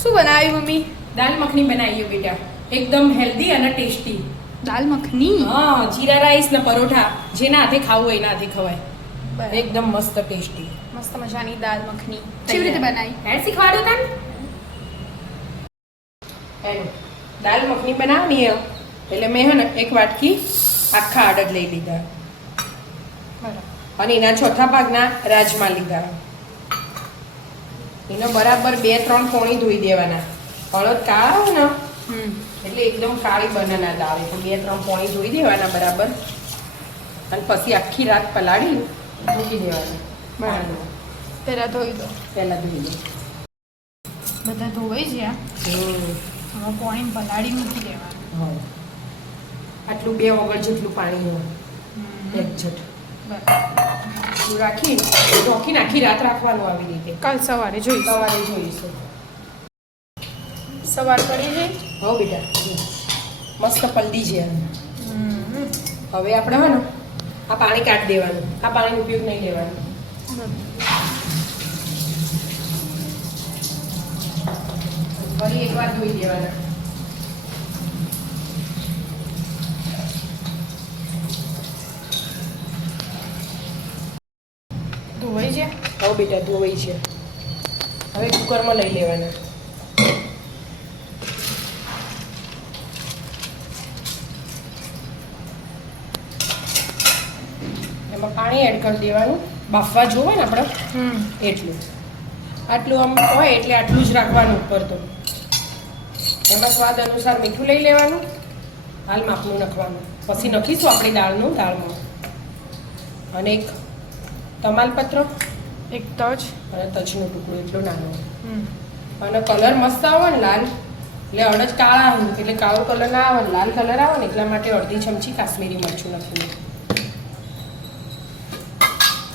શું બનાવ્યું મમ્મી? દાલ મખની બનાવી બેટા, એકદમ હેલ્ધી અને ટેસ્ટી. દાલ મખની? હા, જીરા રાઈસ ને પરોઠા જેના હાથે ખાવું હોય એના હાથે ખવાય. બરાબર. એકદમ મસ્ત ટેસ્ટી. મસ્ત મજાની દાલ મખની કેવી રીતે બનાવી? હેડ શીખવાડો તને. હેડ દાલ મખની બનાવવાની હે એટલે મેં હે ને એક વાટકી આખા અડદ લઈ લીધા બરાબર. અને એના ચોથા ભાગના રાજમા લીધા. એનો બરાબર 2-3 પોણી ધોઈ દેવાના. અડદ કાળા હોય ને એટલે એકદમ કાળી બનાના આવે તો 2-3 પોણી ધોઈ દેવાના બરાબર. અને પછી આખી રાત પલાળી મૂકી દેવાના. બરાબર. પહેલા ધોઈ દો. પહેલા ધોઈ દો. બધા ધોવાઈ ગયા. હવે પાણી પલાળી મૂકી દેવાનું. હા, આટલું 2 વગર જેટલું પાણી હોય એક જટ બરાબર. રાખી ઢોકીને આખી રાત રાખવાનું આવી રીતે. કાલ સવારે જોઈશું. સવારે જોઈશું. સવાર પડી ગઈ. હો બેટા, મસ્ત પલળી છે. હવે આપણે હે ને આ પાણી કાઢી દેવાનું. આ પાણીનો ઉપયોગ નહીં લેવાનો. ફરી એકવાર ધોઈ દેવાના. ધોવાઈ છે. હવે બેટા ધોવાઈ છે. હવે કુકરમાં લઈ લેવાના. એમાં પાણી એડ કરી દેવાનું. બાફવા જોવે ને આપણે એટલું. આટલું આમ હોય એટલે આટલું જ રાખવાનું ઉપર. તો એમાં સ્વાદ અનુસાર મીઠું લઈ લેવાનું. હાલ માપનું નાખવાનું. પછી નાખીશું આપણી દાળમાં. અને એક તમાલપત્ર, એક તજ અને તજનો ટુકડો એટલો નાનો. અને કલર મસ્ત આવે ને લાલ, એટલે અડદ કાળા આવે એટલે કાળો કલર ના આવે, લાલ કલર આવે ને એટલા માટે અડધી ચમચી કાશ્મીરી મરચું નાખવું.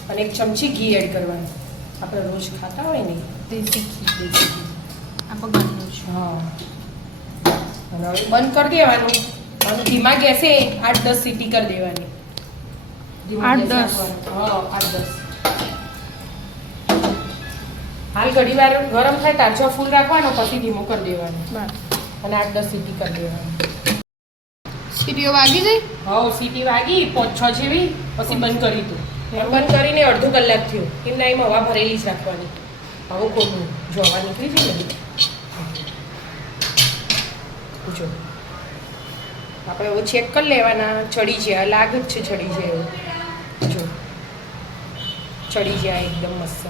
અને 1 ચમચી ઘી એડ કરવાનું. આપણે રોજ ખાતા હોય ને દેશી ઘી. આ પગનું છે. હા. અને હવે બંધ કરી દેવાનું. અને ધીમા ગેસે 8-10 સીટી કરી દેવાની. 8-10? હા, 8-10. હાલ ઘડી વાર ગરમ થાય તાજો ફૂલ રાખવાનો, પછી ધીમો કરી દેવાનો. અને 8-10 સીટી કરી દેવાની. સીટીઓ વાગી જાય? હા, સીટી વાગી 5-6 જેવી, પછી બંધ કરી દો. બંધ કરીને અડધો કલાક થયો. એમ ના એમાં હવા ભરેલી જ રાખવાની. હવે ખોટું જો હવા નીકળી જાય ને જો આપણે હવે ચેક કરી લેવાના. ચડી જાય, લાગે જ છે ચડી જાય એવું. જો ચડી જાય એકદમ મસ્ત.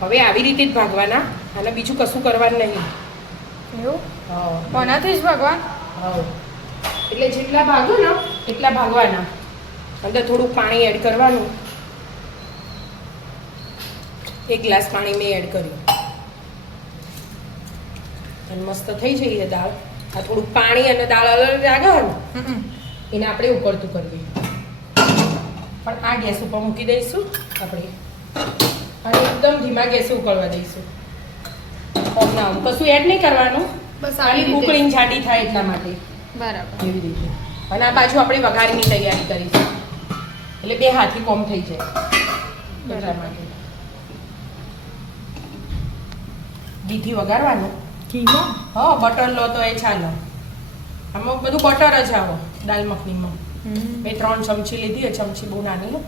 હવે આવી રીતે જ ભાગવાના અને બીજું કશું કરવાનું નહીં. એવું? હા, કોનાથી જ ભગવાન? હા. એટલે જેટલા ભાગો ને એટલા ભાગવાના. અંદર થોડુંક પાણી એડ કરવાનું. 1 ગ્લાસ પાણી મેં એડ કર્યું. અને મસ્ત થઈ જઈએ દાળ. આ થોડુંક પાણી અને દાળ અલગ લાગે ને એને આપણે ઉકળતું કરવી. પણ આ ગેસ ઉપર મૂકી દઈશું આપણે. અને એકદમ ધીમા ગેસે ઉકળવા દઈશું. કશું એડ નહીં કરવાનું, બસ ખાલી ઉકળીને જાડી થાય એટલા માટે. બરાબર. એવી રીતે. અને આ બાજુ આપણે વઘારીની તૈયારી કરીશું. એટલે 2 હાથી કોમ થઈ જાય એટલા માટે. ઘીથી વઘારવાનું. ઘીમાં? હા, બટર લો તો એ ચાલો. આમાં બધું બટર જ આવો દાલ મખનીમાં. મેં 3 ચમચી લીધી. ચમચી બહુ નાની.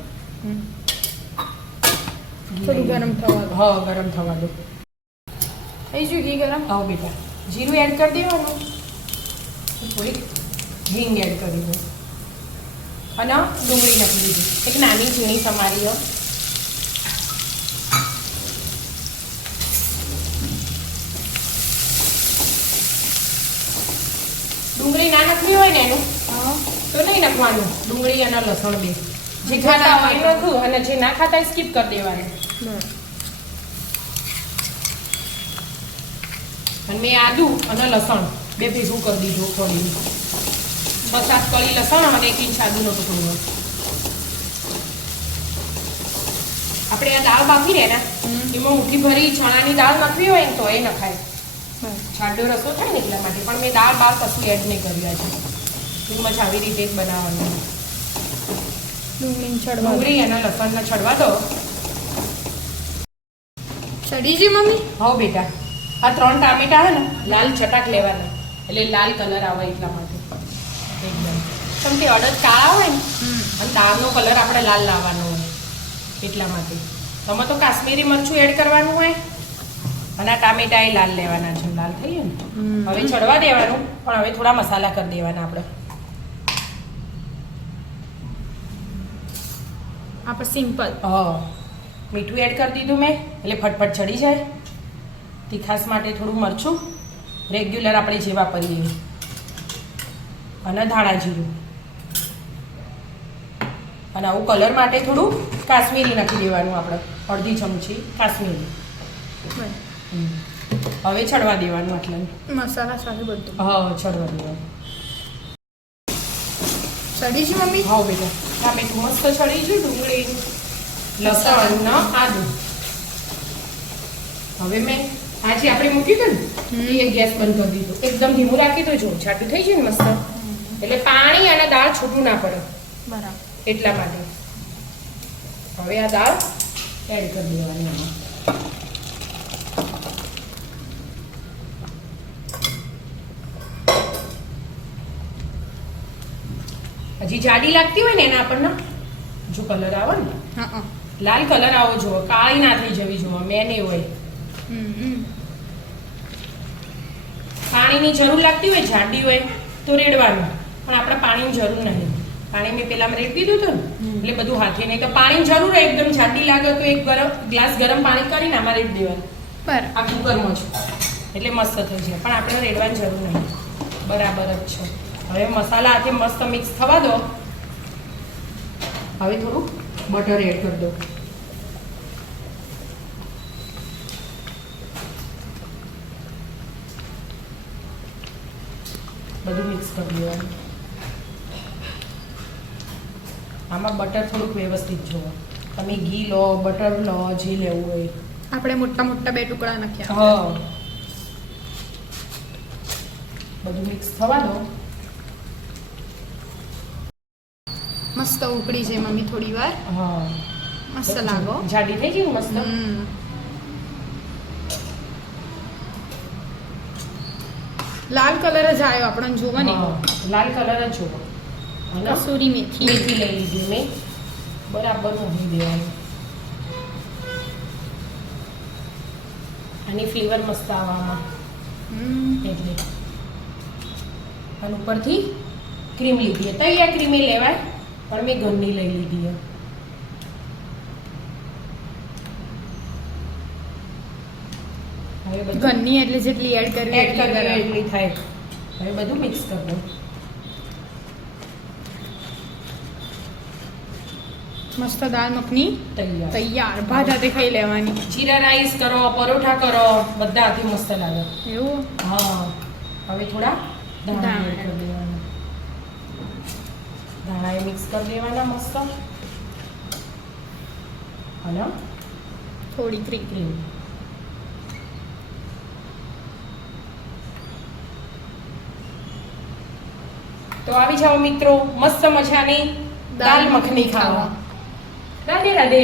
થોડું ગરમ થવા દો. હા, ગરમ થવા દો. થઈ ગયું ઘી ગરમ? હા બેટા, જીરું એડ કરી દેવાનું. થોડીક હિંગ એડ કરી દો. અને ડુંગળી નાખી દીધી. એક નાની ઝીણી સમારી. ડુંગળી ના નાખવી હોય ને એનું તો નહીં નાખવાનું. ડુંગળી અને લસણ 2. જે ખાતા હોય નાખવું અને જે ના ખાતા હોય સ્કીપ કરી દેવાનું. અને મેં આદુ અને લસણ 2 ભેગું કરી દીધું. થોડી 6-7 કળી લસણ અને 1 ઇંચ આદુનો ટુકડો. આપણે આ દાળ બાફી ને એમાં મુઠ્ઠી ભરી ચણાની દાળ નાખવી હોય ને તો એ નખાય. જાડો રસો થાય ને એટલા માટે. પણ મેં દાળ બાર કશું એડ નહીં કર્યું આજે. એમ જ આવી રીતે જ બનાવવાનું. ડુંગળી અને લસણને છડવા દો. ચડી ગઈ મમ્મી? હા બેટા, આ 3 ટામેટા આવે ને લાલ ચટાક લેવાના એટલે લાલ કલર આવે એટલા માટે એકદમ કેમ કે અડદ કાળા હોય ને અને દાળનો કલર આપણે લાલ લાવવાનો હોય એટલા માટે તમે તો કાશ્મીરી મરચું એડ કરવાનું હોય અને આ ટામેટા એ લાલ લેવાના છે લાલ થઈએ ને હવે ચડવા દેવાનું પણ હવે થોડા મસાલા કરી દેવાના આપણે આપણે સિમ્પલ હા મીઠું એડ કરી દીધું મેં એટલે ફટફટ ચડી જાય તીખાસ માટે થોડું મરચું રેગ્યુલર આપણે જે વાપરીએ અને ધાણા જીરું અને આવું કલર માટે થોડું કાશ્મીરી નાખી દેવાનું આપણે અડધી ચમચી કાશ્મીરી હવે ચડવા દેવાનું આટલે મસાલા સાથે બધું હા ચડવા દેવાનું ચડી છે મમ્મી હા બેટા ટામેટું મસ્ત ચડી ગયું ડુંગળી લસણ ને આદુ હવે મેં આજે આપણે મૂક્યું હતું ને એ ગેસ બંધ કરી દીધું એકદમ ધીમું રાખી દો જો છાટું થઈ ગયું ને મસ્ત એટલે પાણી અને દાળ છૂટું ના પડે બરાબર એટલા માટે હવે આ દાળ એડ કરી દેવાની એમાં હજી જાડી લાગતી હોય ને એના આપણને જો કલર આવે ને હા લાલ કલર આવો જોવો કાળી ના થઈ જવી જોવો મેન એ હોય પાણીની જરૂર લાગતી હોય જાડી હોય તો રેડવાનું પણ આપણે પાણીની જરૂર નહીં પાણી મેં પેલા રેડી દીધું હતું ને એટલે બધું હાથે નહીં તો પાણીની જરૂર હોય એકદમ જાડી લાગે તો એક ગ્લાસ ગરમ પાણી કરીને આમાં રેડી દેવાનું બરાબર આ કુકરમાં છે એટલે મસ્ત થઈ જાય પણ આપણે રેડવાની જરૂર નહીં બરાબર જ છે હવે મસાલા હાથે મસ્ત મિક્સ થવા દો હવે થોડું બટર એડ કરી દો બધું મિક્સ કરી દેવાનું આમાં બટર થોડુંક વ્યવસ્થિત જોવો તમે ઘી લો બટર લો જે લેવું હોય આપણે મોટા મોટા 2 ટુકડા નાખ્યા હા બધું મિક્સ થવા દો મસ્ત ઉકળી જાય મમ્મી થોડી વાર હા મસ્ત લાગો જાડી થઈ ગઈ ને મસ્ત લાલ કલર જ આવ્યો આપણને જોવા નહીં હા, લાલ કલર જ જોવો અને કસૂરી મેથી મેથી લઈ લીધી મેં બરાબર મૂકી દેવાની આની ફ્લેવર મસ્ત આવવામાં એટલે અને ઉપરથી ક્રીમ લીધી છે તૈયાર ક્રીમ લેવાય પણ મેં ઘરની લઈ લીધી છે હવે બધું ઘરની એટલે જેટલી એડ કરવી એડ કરવી એટલી થાય હવે બધું મિક્સ કરી દો મસ્ત દાળ મખની તૈયાર તૈયાર ભાત હાથે ખાઈ લેવાની જીરા રાઈસ કરો પરોઠા કરો બધા હાથે મસ્ત લાગે એવું હા હવે થોડા ધાણા ધાણા એડ કરી દેવાના ધાણા એ મિક્સ કરી દેવાના મસ્ત અને થોડી ક્રીમ ક્રીમ તો આવી જાઓ મિત્રો મસ્ત મજાની દાલ મખની ખાવા રાધે રાધે